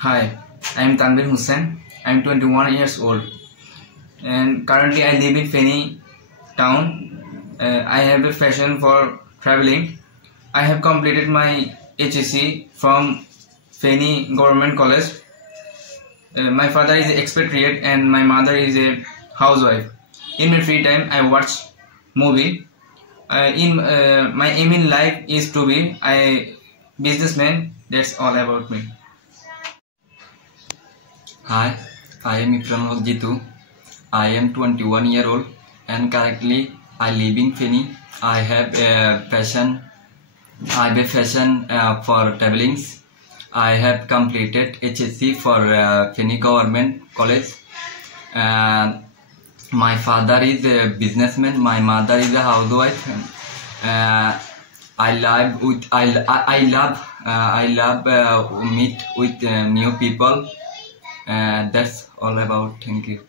Hi, I am Tanvir Hussain. I am 21 years old and currently I live in Feni town. I have a passion for traveling. I have completed my HSC from Feni Government College. My father is an expatriate and my mother is a housewife. In my free time, I watch movie. My aim in life is to be a businessman. That's all about me. Hi, I am Ikram Jitu. I am 21 years old and currently I live in Feni. I have a passion. For traveling. I have completed HSC for Feni Government College. My father is a businessman. My mother is a housewife. I love meet with new people. That's all about. Thank you.